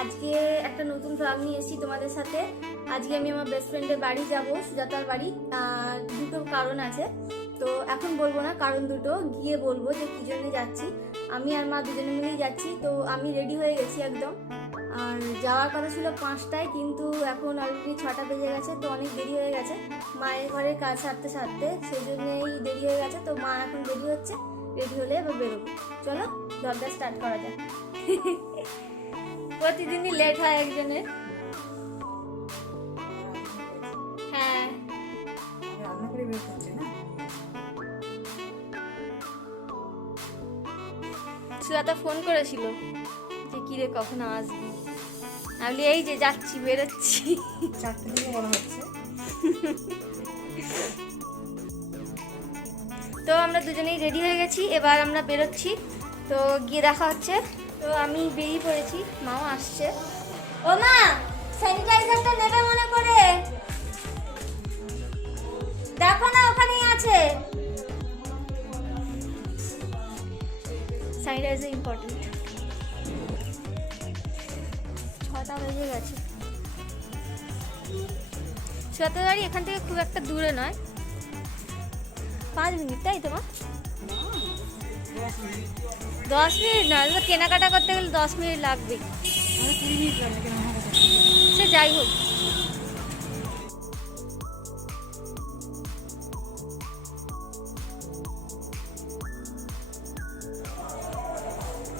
আজকে একটা নতুন ভ্লগ নিয়ে এসেছি তোমাদের সাথে। আজকে আমি আমার বেস্ট ফ্রেন্ডের বাড়ি যাব, সুজাতার বাড়ি। দুটো কারণ আছে, তো এখন বলবো না কারণ দুটো, গিয়ে বলবো যে কী জন্য যাচ্ছি। আমি আর মা দুজনে মিলেই যাচ্ছি। তো আমি রেডি হয়ে গেছি একদম। আর যাওয়ার কথা ছিল 5টায়, কিন্তু এখন অলরেডি 6টা বেজে গেছে, তো অনেক দেরি হয়ে গেছে মায়ের ঘরের কাজ সারতে সারতে, সেই জন্যই দেরি হয়ে গেছে। তো মা এখন রেডি হচ্ছে, রেডি হলে এবার বেরোবো। চলো ব্লগটা স্টার্ট করা যাক। প্রতিদিনই লেট হয় একজনের। হ্যাঁ, রান্না করে বের করছে না। সুজাতা ফোন করেছিল যে কিরে কখন আসবি। আমি এই যে যাচ্ছি, বেরোচ্ছি। 4টে থেকে বলা হচ্ছে। তো আমরা দুজনেই রেডি হয়ে গেছি, এবার আমরা বেরোচ্ছি। তো গিয়ে দেখা হচ্ছে। তো আমি বেরিয়ে পড়েছি, মাও আসছে। ও মা, স্যানিটাইজারটা নেবে মনে করে, দেখো না ওখানেই আছে। Sanitiser important. 6টা বেজে গেছে। সুজাতার বাড়ি এখান থেকে খুব একটা দূরে নয়, 5 মিনিট, তাই তো মা? 10 মিনিট নয়, কেনাকাটা করতে গেলে 10 মিনিট লাগবে। 20 মিনিট লাগে কেনাকাটা করতে। সে যাই হোক।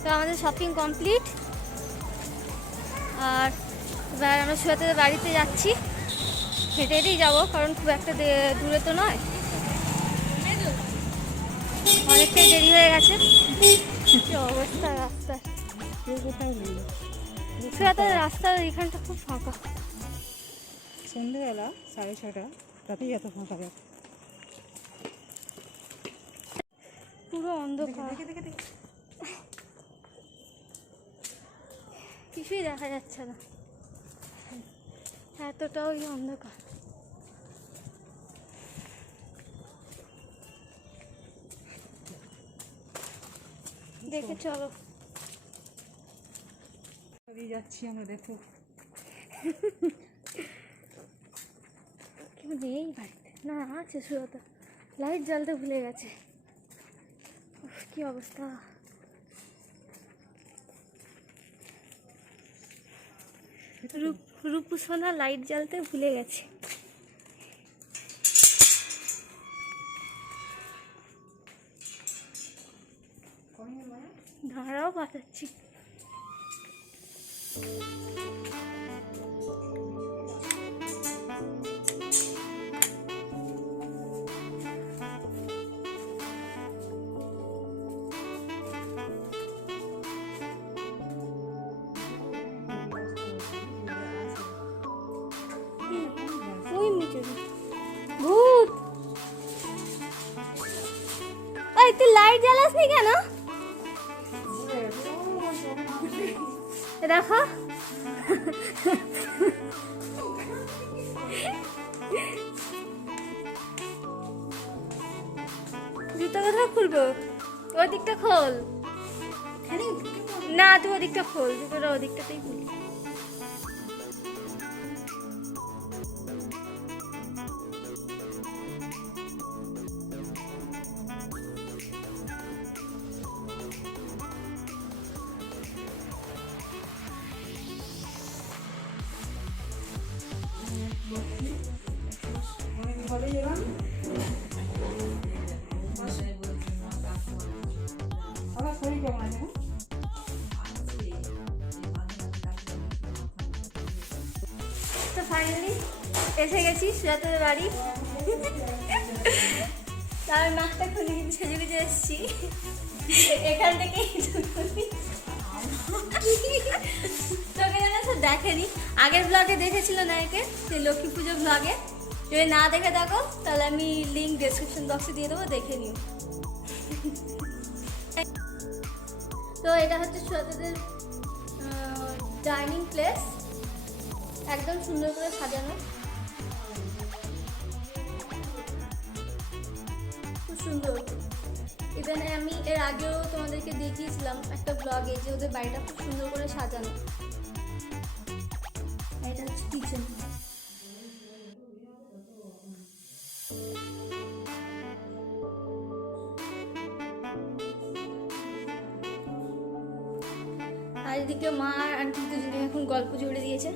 তো আমাদের শপিং কমপ্লিট, আর এবার আমরা সুজাতাদের বাড়িতে যাচ্ছি। হেঁটে হেঁটেই যাবো, কারণ খুব একটা দূরে তো নয়, অনেকটাই দেরি হয়ে গেছে। কি অবস্থা রাস্তার, কোথায় নেই সুজাতাদের রাস্তার এখানটা খুব ফাঁকা। সন্ধ্যেবেলা 6:30, রাতেই এত ফাঁকা যায়। পুরো অন্ধকার, দেখে দেখে দেখে কিছুই দেখা যাচ্ছে না, এতটাও অন্ধকার। দেখে চলো। দিয়ে যাচ্ছি আমরা, দেখো কেউ নেই বাড়িতে, না আছে সুজাতা, লাইট জ্বালতে ভুলে গেছে। উফ, কি অবস্থা। রূপু সোনা লাইট জ্বালতে ভুলে গেছে। দাঁড়াও, বাঁচাচ্ছি। ওই মিচুরি ভূত, এই তুই লাইট জ্বালাসনি কেন? দেখো জুতো কোথায় খুলবো? ওই দিকটা খোল। না, তুই ওদিকটা খোল, জুতোটা ওদিকটাতেই খুল। ভালোই এলাম। আমার শরীর কেমন আছে? তো ফাইনালি এসে গেছি সুজাতাদের বাড়ি। তার নাকটা খুলে কিন্তু সেজে গুজে এসেছি, এখান থেকে তোকে জানো তো দেখেনি, আগের ব্লগে দেখেছিল না একে, সেই লক্ষ্মী পুজো ব্লগে। যদি না দেখে থাকো তাহলে আমি লিঙ্ক ডেসক্রিপশন বক্সে দিয়ে দেবো, দেখে নিও। তো এটা হচ্ছে সুজাতাদের ডাইনিং প্লেস, একদম সুন্দর করে সাজানো, খুব সুন্দর। ইভেন আমি এর আগেও তোমাদেরকে দেখিয়েছিলাম একটা ব্লগে যে ওদের বাড়িটা খুব সুন্দর করে সাজানো। এদিকে মা আর আন্টি দুজনে এখন গল্প জুড়ে দিয়েছে।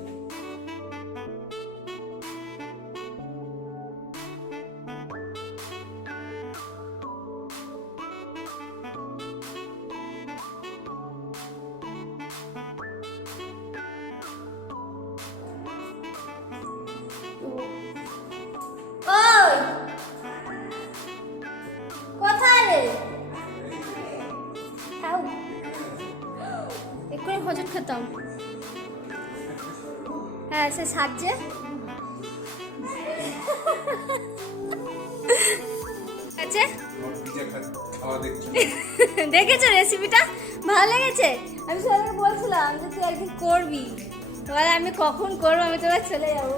ওই কোথায় রে? খাও, এক্ষুনি হজট খেতাম। হ্যাঁ সে সাজছে। আছে দেখেছো রেসিপিটা ভালো লেগেছে? আমি সবাইকে বলছিলাম যে তুই একদিন করবি, এবার আমি কখন করবো, আমি তো এবার চলে যাবো।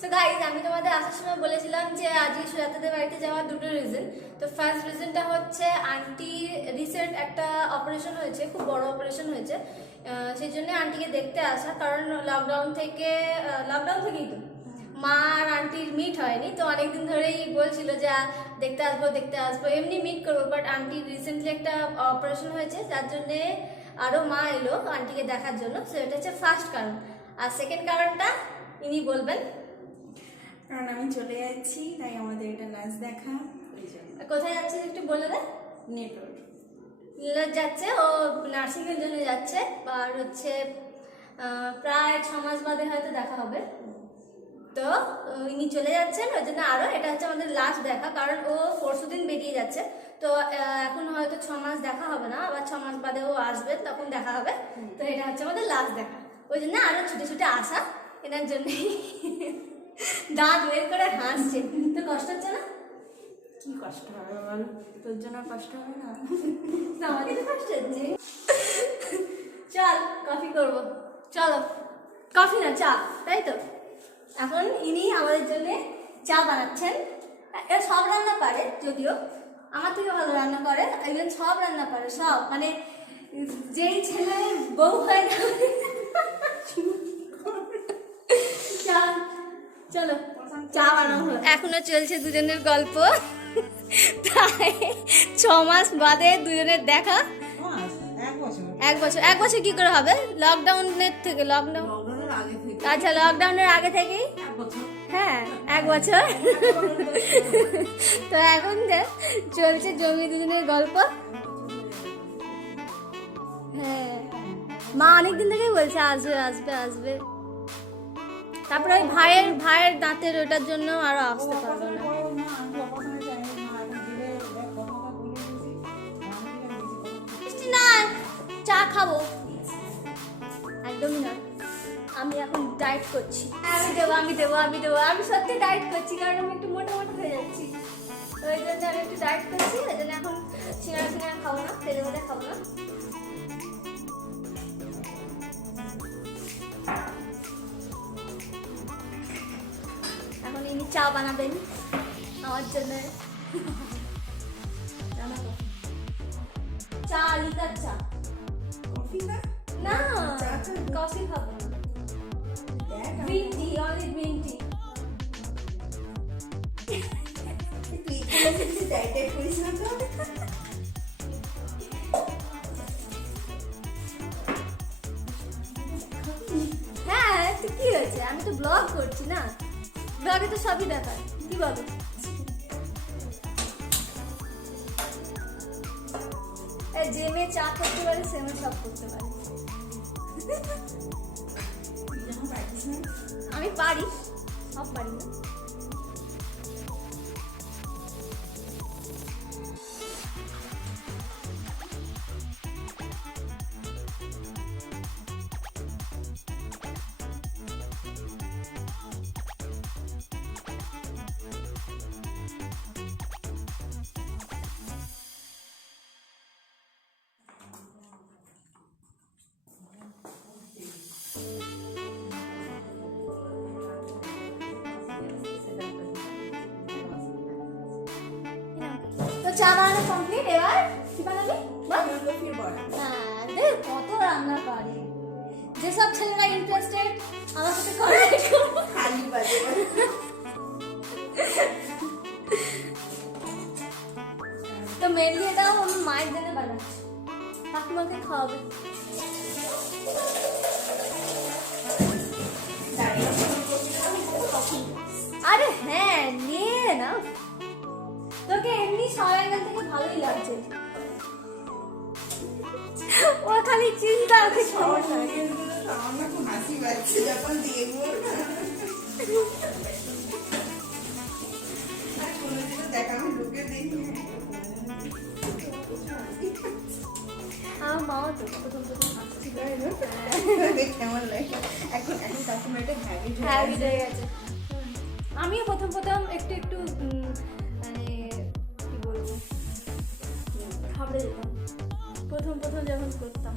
তো গাইজ আমি তোমাদের আসার সময় বলেছিলাম যে আজকে সুজাতাদের বাড়িতে যাওয়ার দুটো রিজন। তো ফার্স্ট রিজনটা হচ্ছে আন্টি রিসেন্ট একটা অপারেশন হয়েছে, খুব বড় অপারেশন হয়েছে, সেই জন্য আন্টিকে দেখতে আসা। কারণ লকডাউন থেকেই তো মা আর আন্টির মিট হয়নি, তো অনেকদিন ধরেই বলছিল যে দেখতে আসবো এমনি মিট করবো, বাট আন্টির রিসেন্টলি একটা অপারেশন হয়েছে যার জন্যে আরও মা এলো আন্টিকে দেখার জন্য। সো এটা হচ্ছে ফার্স্ট কারণ। আর সেকেন্ড কারণটা ইনি বলবেন। কারণ আমি চলে যাচ্ছি, তাই আমাদের এটা লাস্ট দেখা। ওই জন্য। কোথায় যাচ্ছে একটু বলে দে। নেটওয়ার্ক নীলাজ যাচ্ছে, ও নার্সিংয়ের জন্য যাচ্ছে, আর হচ্ছে প্রায় 6 মাস বাদে হয়তো দেখা হবে। তো ইনি চলে যাচ্ছেন, ওই জন্য আরও এটা হচ্ছে আমাদের লাস্ট দেখা। কারণ ও পরশুদিন বেরিয়ে যাচ্ছে, তো এখন হয়তো 6 মাস দেখা হবে না, আবার 6 মাস বাদে ও আসবে, তখন দেখা হবে। তো এটা হচ্ছে আমাদের লাস্ট দেখা, ওই জন্য আরও ছুটে ছুটে আসা এনার জন্যই। দাঁত বের করে হাসছে। তো কষ্ট হচ্ছে না? কি কষ্ট হবে বল, তোর জন্য কষ্ট হবে না? আমাদের তো কষ্ট হচ্ছে। চল কফি করব, চলো। কফি না চা, তাই তো। এখন ইনি আমাদের জন্য চা বানাচ্ছেন। এরা সব রান্না পারে, যদিও আমার থেকে ভালো রান্না করে, ইভেন সব রান্না পারে, সব মানে যেই ছেলে বউ হয়ে যাবে। চলো চা বানানো হলো। এখনো চলছে দুজনের গল্প, তাই 6 মাস বাদে দুজনের দেখা। 1 বছর কি করে হবে? লকডাউনের থেকে লকডাউনের আগে থেকে। আচ্ছা লকডাউনের আগে থেকেই 1 বছর। হ্যাঁ 1 বছর। তো এখন যে চলছে জমি দুজনের গল্প। হ্যাঁ মা অনেকদিন থেকেই বলছে আসবে আসবে আসবে। তারপরে ওই ভাইয়ের দাঁতের ওটার জন্য আরো আসতে পারবো না। মিষ্টি না, চা খাবো। একদমই না, আমি এখন ডায়েট করছি। আমি সত্যি ডায়েট করছি, কারণ আমি একটু মোটা হয়ে যাচ্ছি, ওই জন্য আমি একটু ডায়েট করছি। ওই জন্য এখন সিঙ্গারা খাবো না, তেলে ভাজা খাবো না। এখন ইনি চা বানাবেন আমার জন্য। চা লিকার চা। কফি না? না কফি খাবো না, green tea, only green tea. হ্যাঁ তো কি হয়েছে, আমি তো ব্লগ করছি না, ব্লগে তো সবই দেখায়, কি বলো? যে মেয়ে চা করতে পারে সে মেয়ে সব করতে পারে। আমি পারি, সব পারি না। তো চা বানানো কমপ্লিট, এবার কি বানাবি? কত রান্না পারে, যেসব ছেলেরা ইন্টারেস্টেড আমার সাথে কন্ট্যাক্ট করো। খালি বাজে তো মেনলি এটা আমি মায়ের জন্য বানাচ্ছি। তোমাকে খাওয়াবে। আরে হ্যাঁ নিয়ে না, তোকে এমনি সবাই অ্যাঙ্গেল থেকে ভালোই লাগছে। ও খালি চিন্তা আছে সমস্যা। আমার না খুব হাসি পাচ্ছে যখন দেখবো না। আর কোনোদিনও দেখা আমি ঢুকে দেখি না। আমার মাও তো প্রথম হাসছি। কেমন লাগে এখন কাস্টমার একটা হ্যাবিট হ্যাবিট হয়ে গেছে। আমিও প্রথম একটু মানে কি বলবো ঘাবড়ে যেতাম প্রথম যখন করতাম।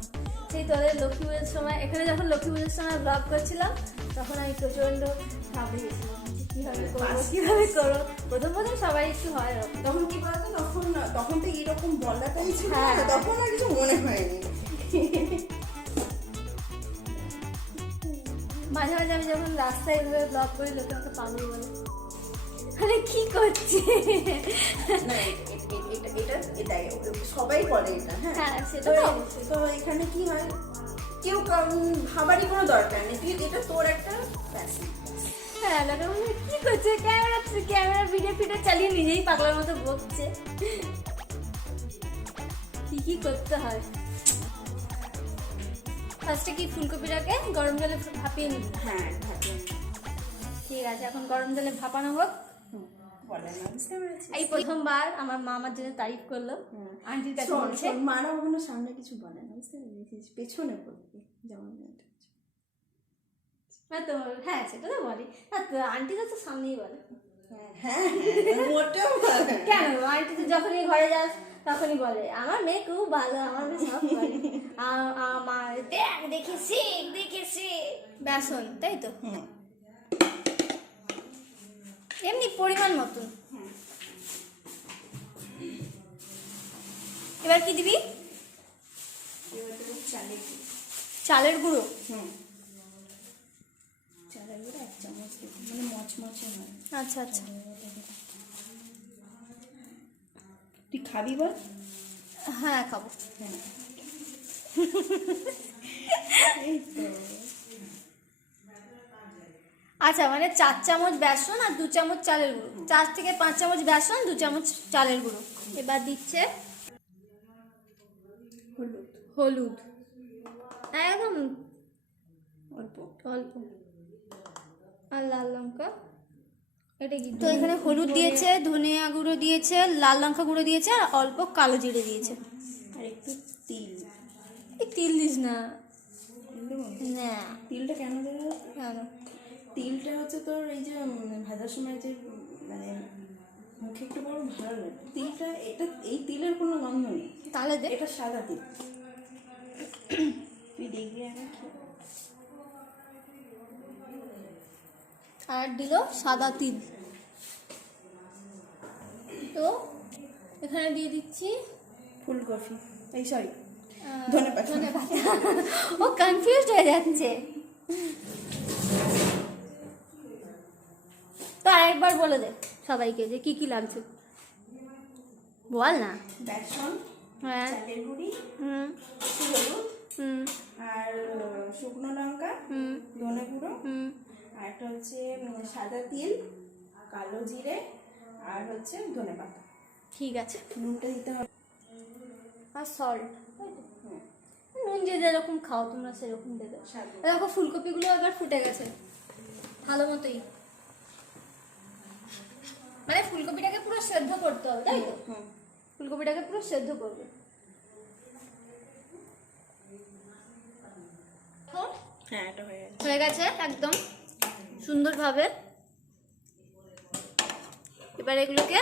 সেই তোদের লক্ষ্মী পুজোর সময়, এখানে যখন লক্ষ্মী পুজোর সময় ব্লগ করছিলাম তখন আমি প্রচন্ড ঘাবড়ে গেছিলাম কিভাবে করবো। প্রথম সবাই একটু হয় এরকম। তখন কি বলতো, তখন তো এরকম বলাটাই ছিল, হ্যাঁ। তখন আর কিছু মনে হয়নি। মাঝে আমি যখন রাস্তায় এভাবে ব্লগ করি লোকে আমাকে পাগল বলে, আরে কি করছে। না এটা সবাই বলে এটা। হ্যাঁ সেটা তো তো অবশ্যই। তো এখানে কি হয়, কেউ ভাবারই কোনো দরকার নেই, তুই এটা তোর একটা প্যাশন। হ্যাঁ লোকে বলে কি করছে, ক্যামেরা ভিডিও চালিয়ে নিজেই পাগলার মতো বকছে। কি করতে হয়। ফার্স্টে কি ফুলকপিটাকে গরম জলে ভাপিয়ে নিবি? হ্যাঁ ভাবলাম। ঠিক আছে, এখন গরম জলে ভাপানো হোক। বলে না, বুঝতে পেরেছি। এই প্রথমবার আমার মা আমার জন্য তারিফ করলো। আন্টির কাছে বলছে মারা কখনো সামনে কিছু বলে না, বুঝতে পেরেছিস, পেছনে বলবে যেমন হ্যাঁ সেটা তো বলি। আন্টি তো সামনেই বলে। হ্যাঁ মোটেও বলে। কেন আন্টি তো যখনই ঘরে যাস তখনই বলে আমার মেয়ে খুব ভালো, আমার মেয়ে সব বলে আমার দেখে শিখ বেসন, তাই তো এমনি পরিমাণ মতন। এবার কি দিবি? চালের গুঁড়ো। চালের গুঁড়ো 1 চামচ দিবি, মানে মচমচে হয়। আচ্ছা। তুই খাবি বল? হ্যাঁ খাবো। হ্যাঁ এই তো। আচ্ছা মানে 4 চামচ বেসন আর 2 চামচ চালের গুঁড়ো, 4 থেকে 5 চামচ বেসন 2 চামচ চালের গুঁড়ো। এবার দিচ্ছে হলুদ একদম অল্প আর লাল লঙ্কা। এটা কি তো এখানে হলুদ দিয়েছে, ধনিয়া গুঁড়ো দিয়েছে, লাল লঙ্কা গুঁড়ো দিয়েছে আর অল্প কালো জিরে দিয়েছে। আর একটু তিল। এই তিল দিস না। না তিলটা কেন দেবো? কেন? তিলটা হচ্ছে তোর এই যে ভাজার সময় যে মানে মুখে একটু বড় ভালো লাগে তিলটা। এই তিলের কোনো গন্ধ নেই, তাহলে দে। এটা সাদা তিল। তুই দেখবি এখন। আর দিল সাদা তিল। তো এখানে দিয়ে দিচ্ছি ফুলকপি, এই সরি ধনেপাতা। ও কনফিউজড হয়ে যাচ্ছে। তো আরেকবার বলে দে সবাইকে যে কি লাগছে, বল না। বেসন, হ্যাঁ, চালের গুঁড়ি, হলুদ, আর শুকনো লঙ্কা, ধনে গুঁড়ো, আর একটা হচ্ছে সাদা তিল, কালো জিরে, আর হচ্ছে ধনেপাতা। ঠিক আছে। নুনটা দিতে হবে আর সল্ট, নুন যে যেরকম খাও তোমরা সেরকম দেবে। দেখো ফুলকপিগুলো এবার ফুটে গেছে ভালো মতোই, মানে ফুলকপিটাকে পুরো সেদ্ধ করতে হবে, তাই তো? ফুলকপিটাকে পুরো সেদ্ধ করবে। হ্যাঁ এটা হয়ে গেছে। হয়ে গেছে একদম সুন্দরভাবে। এবার এগুলোকে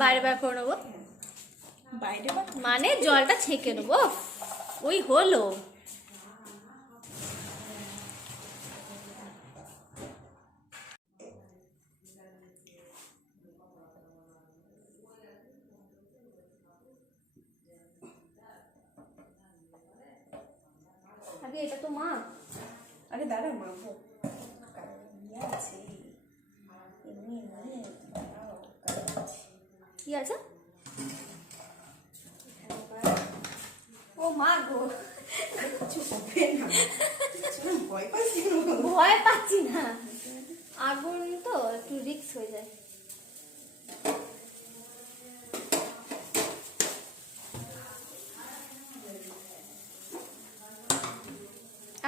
বাইরে বার করে নেবো, বাইরে মানে জলটা ছেঁকে নেবো। ওই হলো। আগে এটা তো মা। আরে দাঁড়া মাখো, আছে এমনি কি আছে? ও ও মা গো, কিছু হবে না, কিছু না, ভয় পাচ্ছি না। ভয় পাচ্ছি না, আগুন তো একটু রিস্ক হয়ে যায়।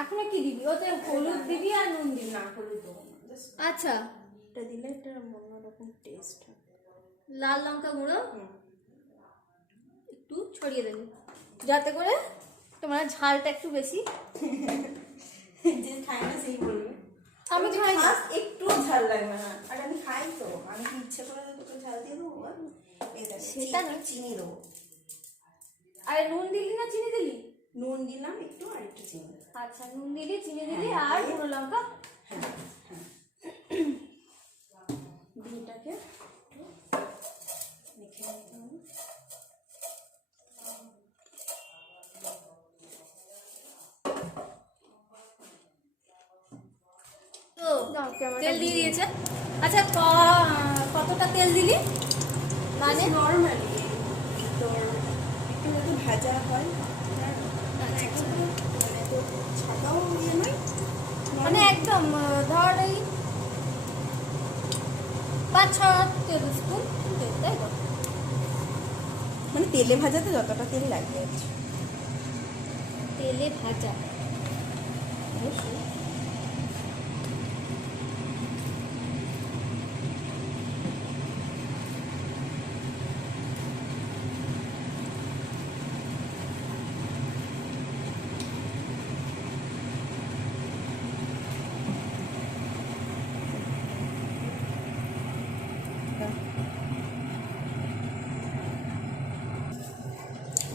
এখনো কি দিবি? ওতে হলুদ দিবি আর নুন দিবি? না, হলুদ দেবো না, জাস্ট আচ্ছা, এটা দিলে একটা অন্যরকম টেস্ট হয়। লাল লঙ্কা গুঁড়ো একটু ছড়িয়ে দেবে, যাতে করে তোমার ঝালটা একটু বেশি। যে খায় না সেই বলবে। আমি খাই না। একটু ঝাল লাগবে না, আর আমি খাই তো, আমি কি ইচ্ছে করে তোকে ঝাল দিয়ে দেবো? সেটা না। চিনি দেবো। আরে নুন দিলি না চিনি দিলি? নুন দিলাম একটু, আর একটু চিনি। আচ্ছা, নুন দিলি, চিনি দিলি আর গুঁড়ো লঙ্কা। হ্যাঁ হ্যাঁ, ডিমটাকে মেখে নিতে হবে। তো তেল দিয়ে দিয়েছে। আচ্ছা, কতটা তেল দিলি? মানে নর্মালি তোর একটু যদি ভাজা হয়, মানে তোর ছাকাও ইয়ে নয়, মানে একদম ধর এই 5-6 টেবিল স্পুন তেল, তাই তো? মানে তেলে ভাজাতে যতটা তেল লাগে আর কি। তেলে ভাজা। অবশ্যই।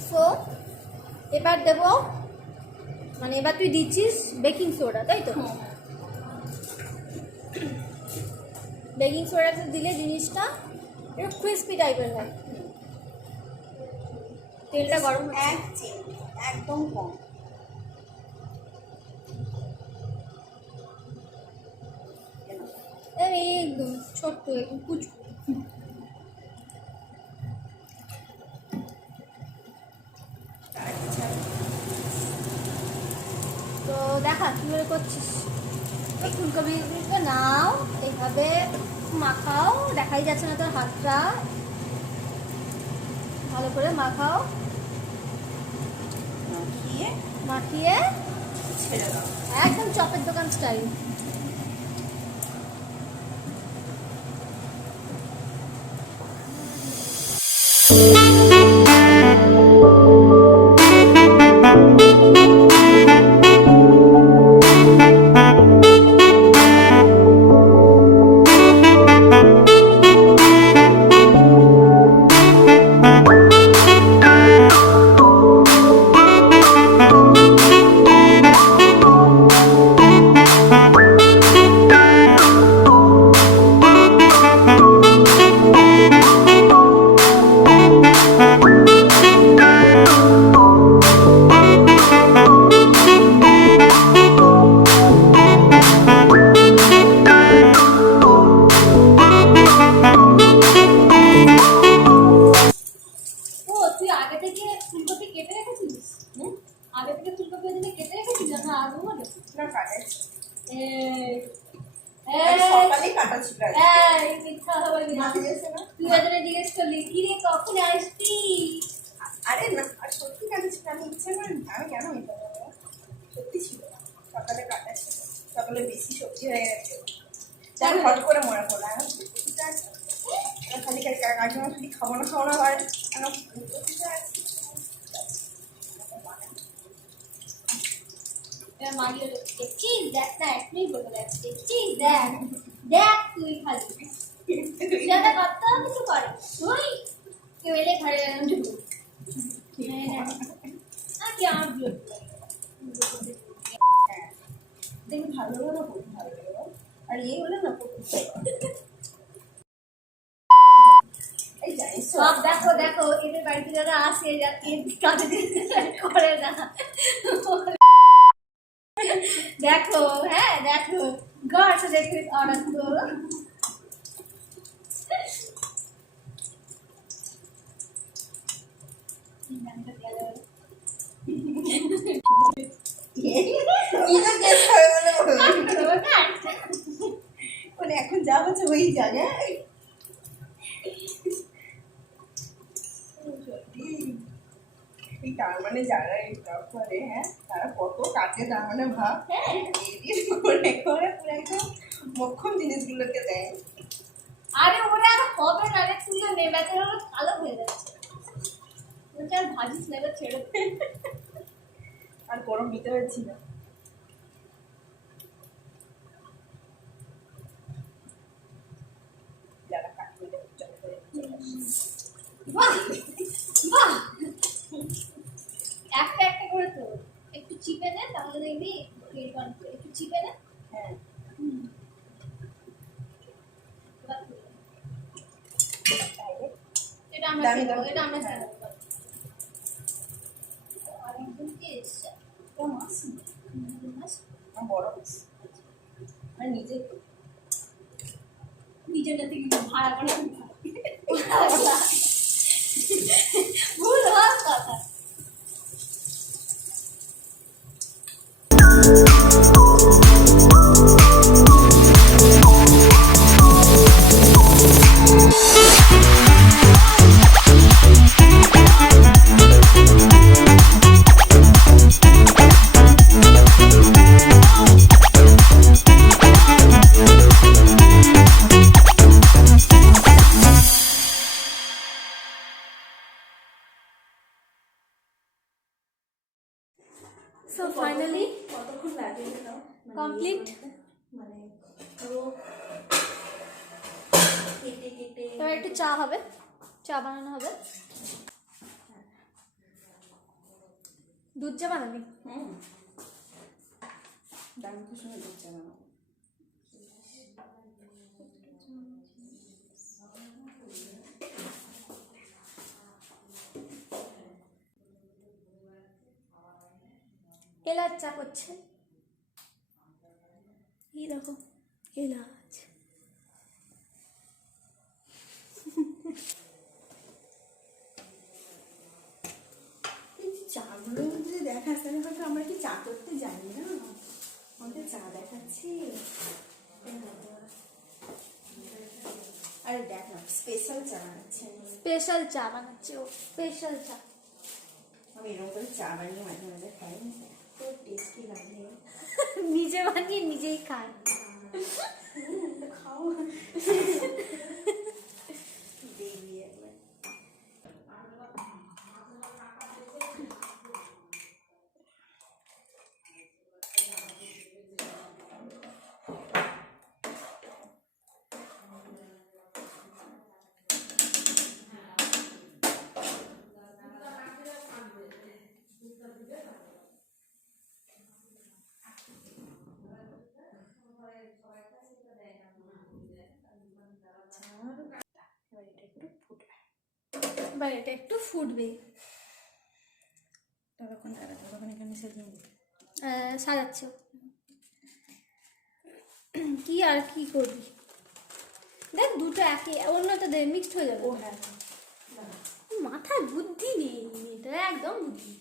সো এবার দেবো, মানে এবার তুই দিচ্ছিস বেকিং সোডা, তাই তো? বেকিং সোডাটা দিলে জিনিসটা একটু ক্রিস্পি টাইপের হয়। তেলটা গরম হচ্ছে। এক চিমটি, একদম কম। একদম ছোট্ট, একদম কুচু। তো দেখা কীভাবে করছিস। এই ফুলকপিটা নাও, এইভাবে মাখাও, দেখাই যাচ্ছে না তোর হাতটা, ভালো করে মাখাও, মাখিয়ে ছেড়ে দাও। একদম চপের দোকান স্টাইল। সকালে কাটা ছিল। তুই এখানে জিজ্ঞেস করলি কি রে কখন আসবি? আরে না, আর সত্যি কাটা ছিল, আমি ইচ্ছে করে আমি কেন মিথ্যা বলবো, সত্যি ছিল, সকালে কাটা ছিল, সকালে বেশি সবজি হয়ে গেছে, তাই হট করে মনে পড়লো খালি কাকিমা খালি খাবো না হয় মাগিয়ে দেখছিস, দেখ না এখনই বলে যাচ্ছে, দেখছিস দেখ দেখ তুই খালি যাতে করতে কিছু করে তুই কেউ এলে ঘরে ঢুকবো আর কি আমার বিরক্ত দেখি ভালো হলো, খুব ভালো হলো, আর এই হলে না এই জানিস সব দেখো দেখো এদের বাড়িতে যারা আসে কাজে করে না দেখো, হ্যাঁ দেখো গাছ দেখে অর্ডার তো এটা guess হবে মানে এখন যা হচ্ছে ওই জায়গায় তার মানে যারা এটা করে হ্যাঁ তারা কত কাছে তার মানে ভাব এডিট করে করে পুরো একদম মোক্ষম জিনিসগুলোকে দেয়। আরে ওরা আর হবে না রে, তুলে নে, বেচারা ওরা কালো হয়ে যাচ্ছে। ওটা আর ভাজিস না, এবার ছেড়ে দে। আর গরম দিতে পারছি না। যারা কাটবে চলে করে বাহ বাহ, একটা একটা করে তো একটু চিপে নে, তাহলে দেখবি একটু চিপে নে। হ্যাঁ এবার তুলে নে। তাইলে এটা আমরা দামি খেয়ে নেবো, দামি। এটা আমরা হ্যাঁ। খেয়ে নেবো। আর একদম কি এসছে? ও মাছ মাছ বড় মাছ মানে নিজে নিজের থেকে ভাড়া করে ভুল হওয়ার কথা। So finally কতক্ষণ লাগে এটাও complete. মানে পুরো কেটে কেটে এবার একটু চা হবে, চা বানানো হবে। দুধ চা বানাবি? দারুণ খুশি হয়ে যাচ্ছে না এলাচ চা করছে, এই দেখো এলাচ। চাগুলো যদি দেখাস তাহলে হয়তো আমরা কি চা করতে জানি না, আমাদের চা দেখাচ্ছি। আরে দেখ না স্পেশাল চা বানাচ্ছে, স্পেশাল চা বানাচ্ছে ও, স্পেশাল চা। আমি এরকম করে চা বানিয়ে মাঝে মাঝে খাই, তো টেস্টি লাগে। নিজে বানিয়ে নিজেই খায়। খাও দেখবি একবার। এবার এটা একটু ফুটবে। ততক্ষণ এখানে সাজিয়ে দিই। সাজাচ্ছে ও। কি আর কি করবি, দেখ দুটো একই, অন্যটা দে, মিক্সড হয়ে যাবে। ও হ্যাঁ মাথায় বুদ্ধি নেই, এটা একদম বুদ্ধি।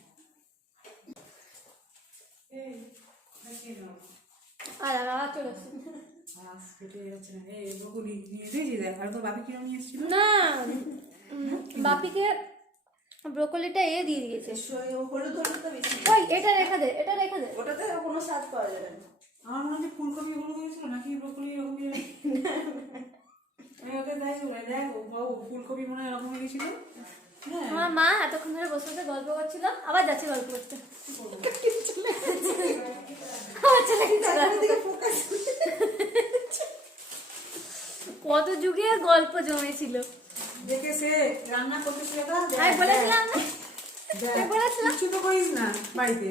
আর আবার চলে আসছে। না বাপিকে ব্রোকলিটা দিয়ে দিয়েছে। হলুদ হলুদ তো বেশি, ওই এটা রেখে দে, এটা রেখে দে। ওটাতে কোনো স্বাদ পাওয়া যাবে না। আমার মনে হচ্ছে ফুলকপি হলুদ হয়েছিল নাকি ব্রকলি এরকম আমি ওকে তাই বলে দেখ বাবু ফুলকপি মনে হয় এরকম হয়েছিল। হ্যাঁ আমার মা এতক্ষণ ধরে বসে বসে গল্প করছিল, আবার যাচ্ছে গল্প করতে। আবার চলে গেছে। কত যুগের গল্প জমেছিল। দেখে সে রান্না করতেছিল আমি বলেছিলাম না, আমি বলেছিলাম কিছু তো করিস না বাড়িতে,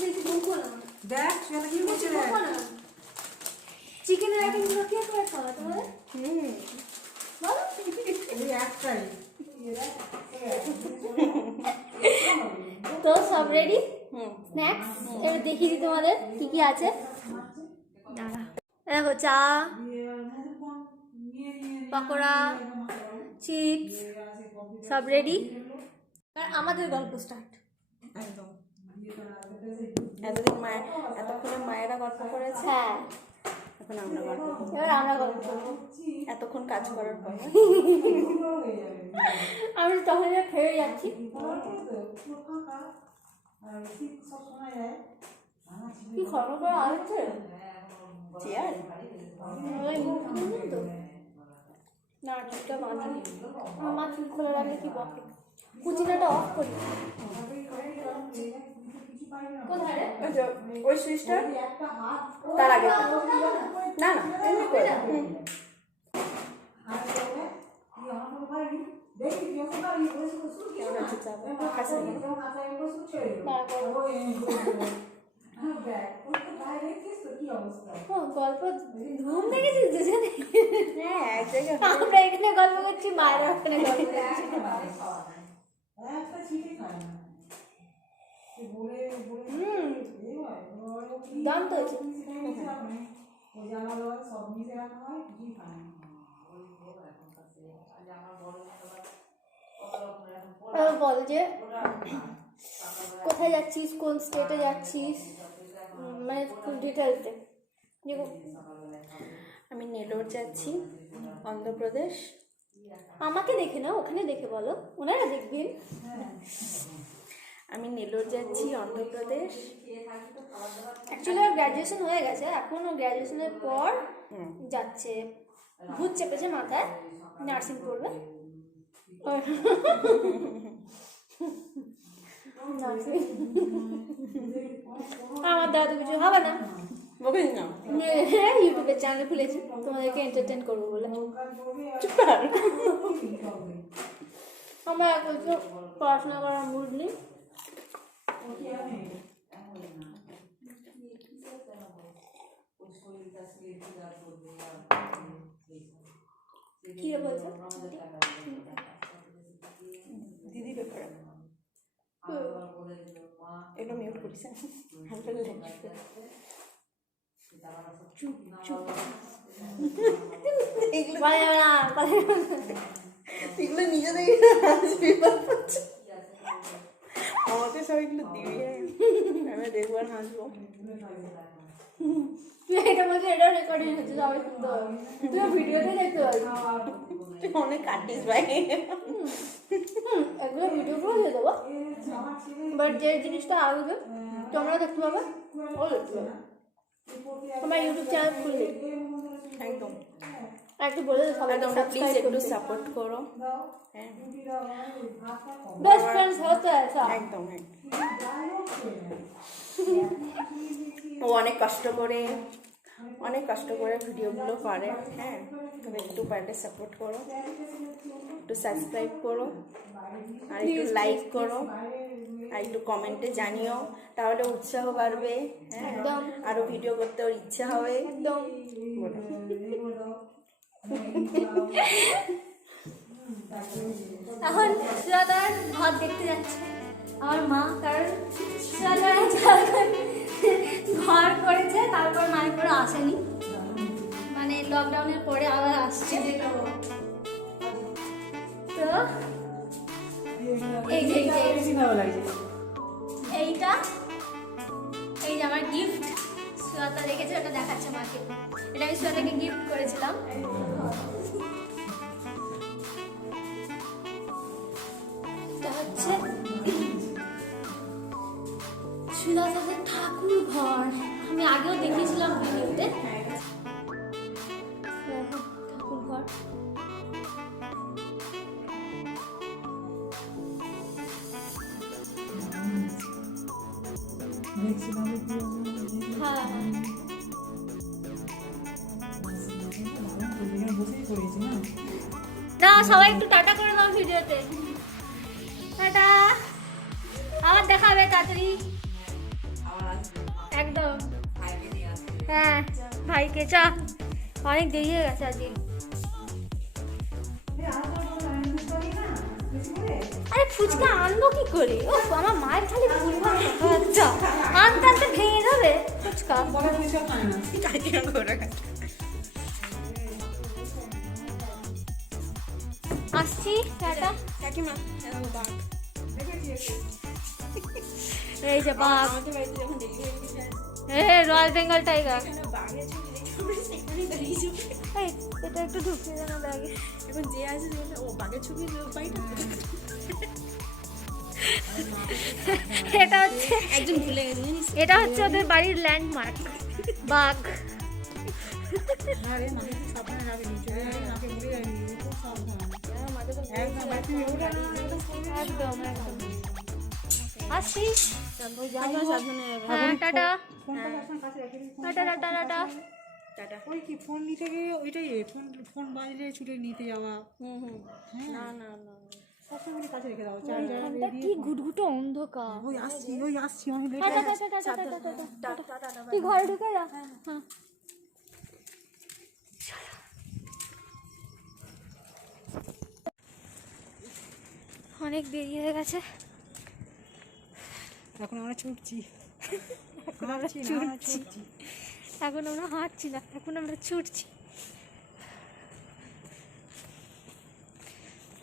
দেখি ঢুকবো না, দেখ সেটা কি করছে ঢুকবো না। চিকেনের আইটেমগুলো কে করে খাওয়া তোমাদের? বলো। এই একটাই তো সব রেডি স্ন্যাক্স, এবার দেখিয়ে দিই তোমাদের কি কি আছে। দাঁড়া, দেখো চা, পকোড়া, চিপস সব রেডি। আর আমাদের গল্প স্টার্ট। একদম মায়েরা গল্প করেছে, হ্যাঁ এখন আমরা গল্প করবো। এবার আমরা গল্প করবো। এতক্ষণ কাজ করার পর আমি তখন খেয়ে যাচ্ছি। কি খবর করে আসছে চেয়ার তো না চুলটা বাঁধা আমার মা চুল খোলা রাখলে কি বকে কুচিনাটা অফ করি কোথায় রে ওই সুইচটা তার আগে না না এমনি করে কেমন আছে চা খাসি গল্প ধুম দেখেছিস দুজনে হ্যাঁ এক জায়গায় আমরা এখানে গল্প করছি মায়েরা ওখানে গল্প করছি দাম তো হয়েছে বল যে কোথায় যাচ্ছিস কোন স্টেটে যাচ্ছিস মানে খুব ডিটেলসে আমি নেলোর যাচ্ছি অন্ধ্রপ্রদেশ আমাকে দেখে না ওখানে দেখে বলো ওনারা দেখবেন আমি নেলোর যাচ্ছি অন্ধ্রপ্রদেশ অ্যাকচুয়ালি ওর গ্র্যাজুয়েশন হয়ে গেছে এখন ও গ্র্যাজুয়েশনের পর যাচ্ছে ভূত চেপেছে মাথায় নার্সিং পড়বে আমার দ্বারা তো কিছু হবে না বলিস না ইউটিউবের চ্যানেল খুলেছি তোমাদেরকে এন্টারটেন করবো বলে আমার এখন তো পড়াশোনা করার মুড নেই কি বলছো দিদি ব্যাপারে এটা মিউট করিস এগুলো নিজে দেখে আমাকে সব এগুলো দিবি আমি দেখবো আর হাসবো এটা বলছে এটাও রেকর্ডিং হচ্ছে সবাই শুনতে হবে তুই ভিডিওতে দেখতে পারবি তুই অনেক কাটিস ভাই এগুলো ভিডিও করে দিয়ে দেবো বাট যে জিনিসটা আসবে তোমরা দেখতে পাবে ও দেখতে পাবে আমার ইউটিউব চ্যানেল খুললে একদম একটু বলে দে সবাই তোমরা প্লিজ একটু সাপোর্ট করো হ্যাঁ বেস্ট ফ্রেন্ডস হতে ऐसा একদম ও অনেক কষ্ট করে ভিডিওগুলো করে হ্যাঁ তবে একটু পারলে সাপোর্ট করো একটু সাবস্ক্রাইব করো আর একটু লাইক করো আর একটু কমেন্টে জানিও তাহলে উৎসাহ বাড়বে হ্যাঁ একদম আরও ভিডিও করতে ওর ইচ্ছা হবে একদম এখন সুজাতার ঘর দেখতে যাচ্ছে আমার মা কারণ সুজাতার ঘর করেছে তারপর মায়ের পরে আসেনি মানে লকডাউনের পরে আবার আসছে তো এই যে এইটা এই যে আমার গিফট সুজাতা রেখেছে ওটা দেখাচ্ছে মাকে এটা আমি সুজাতাকে গিফট করেছিলাম হচ্ছে সুজাতাদের ঠাকুর ঘর আমি আগেও দেখিয়েছিলাম ভিডিওতে ঠাকুর ঘর হ্যাঁ না সবাই একটু টাটা করে দাও ভিডিওতে টাটা আবার দেখা হবে তাড়াতাড়ি একদম হ্যাঁ ভাইকে চা অনেক দেরি হয়ে গেছে আজকে আরে ফুচকা আনবো কি করে ও আমার মায়ের খালি ভুলভাল কথা আনতে আনতে ভেঙে যাবে ফুচকা আসছি টাটা কাকিমা এই যে বাঘ আমাদের বাড়িতে যখন ডেলিভারি রয়্যাল বেঙ্গল টাইগার। এখানে বাঘের ছবি দেখে সেখানে দাঁড়িয়েছি। এই এটা একটু ঢুকিয়ে দেন ব্যাগে। এখন যে আছে সে বলছে, ও বাঘের ছবি পাইটা এটা হচ্ছে একজন ভুলে গেছে জানিস। এটা হচ্ছে ওদের বাড়ির ল্যান্ডমার্ক বাঘ। আরে নাকে কি সাবধানে রাখে নিচে নাকে মুড়ে যায় খুব সাবধান একদম বাড়ি থেকে ওঠে না একদম একদম আসি। সাবধানে হ্যাঁ টাটা ফোনটা সবসময় কাছে রেখে দিই টাটা টাটা টাটা। টাটা। ওই কি ফোন নিতে গিয়ে ওইটাই ফোন ফোন বাজলে ছুটে নিতে যাওয়া হ্যাঁ না না না সবসময় কাছে রেখে দাও চার্জার এখানটা কি ঘুটঘুটে অন্ধকার। ওই আসছি অনেক late tata tata tata tata tata. তুই ঘরে ঢুকে যা। হ্যাঁ অনেক দেরি হয়ে গেছে। এখন আমরা ছুটছি এখন আমরা ছুটছি। এখন আমরা হাঁটছি না, এখন আমরা ছুটছি।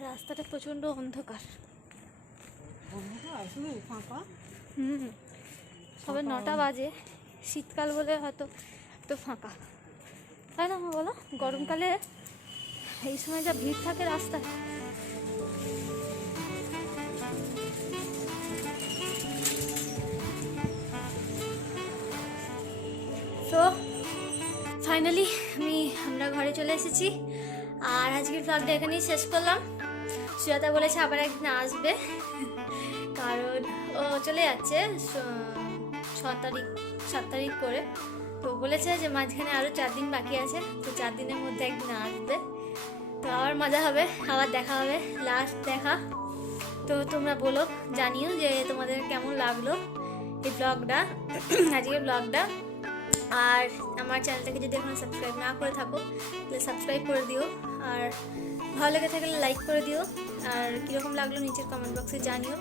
রাস্তাটা প্রচন্ড অন্ধকার। শুধু ফাঁকা সবে 9টা বাজে, শীতকাল বলে হয়তো তো ফাঁকা, তাই না মা বলো? গরমকালে এই সময় যা ভিড় থাকে রাস্তায়। তো ফাইনালি আমরা ঘরে চলে এসেছি, আর আজকের ব্লগটা এখানেই শেষ করলাম। সুজাতা বলেছে আবার একদিন আসবে, কারণ ও চলে যাচ্ছে 7 তারিখ করে। তো বলেছে যে মাঝখানে আরও 4 দিন বাকি আছে, তো 4 দিনের মধ্যে একদিন আসবে। তো আবার মজা হবে, আবার দেখা হবে, লাস্ট দেখা। তো তোমরা বলো, জানিও যে তোমাদের কেমন লাগলো এই ব্লগটা, আজকের ব্লগটা। আর আমার চ্যানেলটাকে যদি এখন সাবস্ক্রাইব না করে থাকো তাহলে সাবস্ক্রাইব করে দিও, আর ভালো লেগে থাকলে লাইক করে দিও, আর কীরকম লাগলো নিচের কমেন্ট বক্সে জানিও,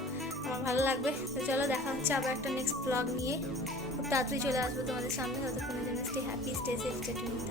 আমার ভালো লাগবে। তো চলো দেখা হচ্ছে আবার একটা নেক্সট ব্লগ নিয়ে, খুব তাড়াতাড়ি চলে আসবো তোমাদের সামনে। ততক্ষণের জন্য stay happy, stay safe, stay tuned.